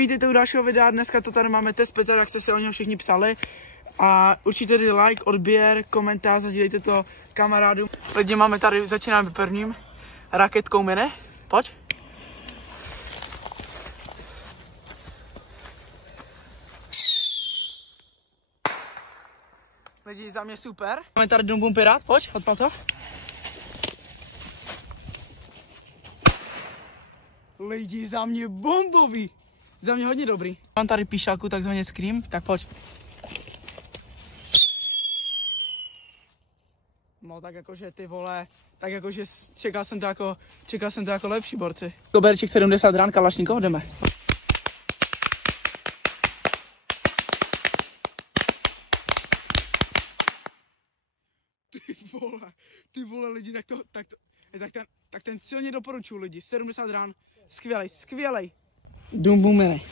vítejte u dalšího videa, dneska to tady máme test Petra, jak jste si o něho všichni psali. A určitě tady like, odběr, komentář, sdílejte to kamarádům. Lidi, máme tady, začínáme prvním raketkou mini, pojď. Lidi, za mě super. Máme tady Doom Boom Pirát, pojď, odpal to. Lidi, za mě bombový. Za mě hodně dobrý. Mám tady píšalku, takzvaně Scream, tak pojď. No tak jakože ty vole, tak jakože čekal jsem to jako lepší borci. Koberček 70 rán, Kalašníkov, jdeme. Ty vole lidi, tak ten silně doporučuji lidi, 70 rán, skvělej. Doom Boom mini.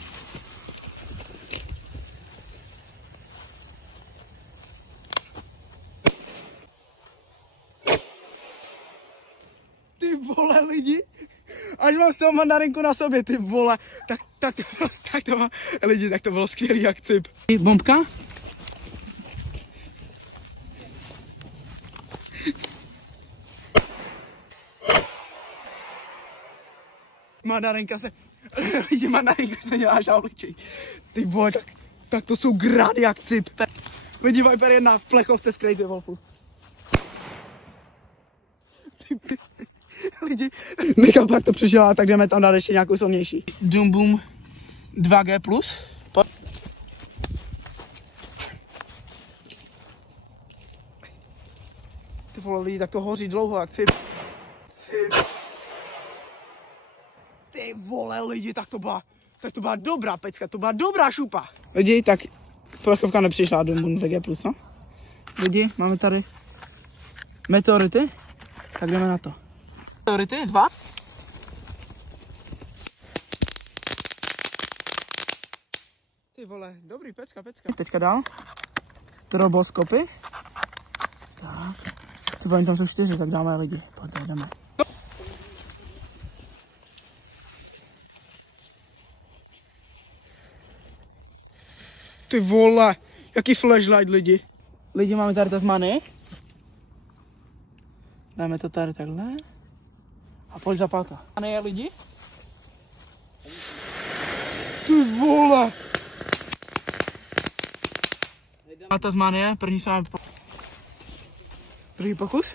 Ty vole lidi, až mám z toho mandarinku na sobě, ty vole, tak to bylo skvělý jak cip. Bombka? Mandarinka se dělá žálučej. Ty vole, tak to jsou grády jak cip. Lidi, Viper 1 v plechovce v Crazy Wolfu. Lidi, nechápu jak to přežila, tak jdeme tam dát ještě nějakou silnější. Doom Boom 2G+. Ty vole lidi, tak to hoří dlouho jak cip. Ty vole lidi, tak to byla dobrá pecka, to byla dobrá šupa. Lidi, tak plechovka nepřišla do Doom 2G+, no? Lidi, máme tady meteority, tak jdeme na to. Meteority, 2. Ty vole, dobrý, pecka. Teďka dál. Troboskopy. Tak. Ty vole, tam jsou 4, tak dáme lidi, pojď, jdeme. Ty vole, jaký flashlight lidi. Lidi, máme tady Tasmany. Dáme to tady takhle. A pojď zapal to. A ne je lidi? Ty vole. A Tasmanie, první sám. Druhý pokus.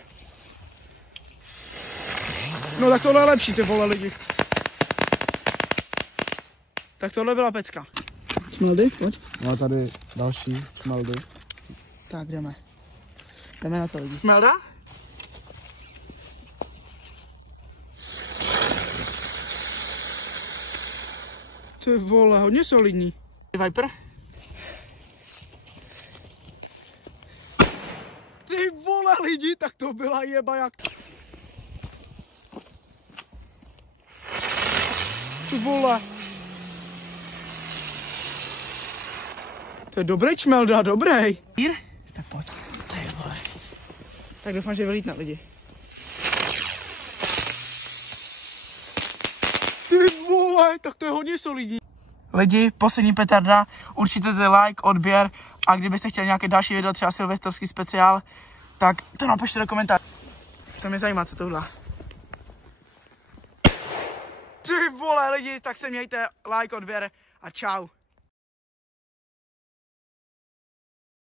No tak tohle je lepší, ty vole lidi. Tak tohle byla pecka. Šmeldy, pojď. No tady další šmeldy. Tak jdeme. Jdeme na to lidi. Šmelda? Ty vole, hodně solidní. Viper? Ty vole lidi, tak to byla jeba jak... Ty vole. To je dobrý čmelda, dobrý. Tak pojď. Ty vole. Tak doufám, že vylítne lidi. Ty vole, tak to je hodně solidní. Lidi, poslední petarda, určitě like, odběr a kdybyste chtěli nějaké další video, třeba silvestrovský speciál, tak to napište do komentářů. To mě zajímá, co to udělá. Ty vole lidi, tak se mějte, like, odběr a čau.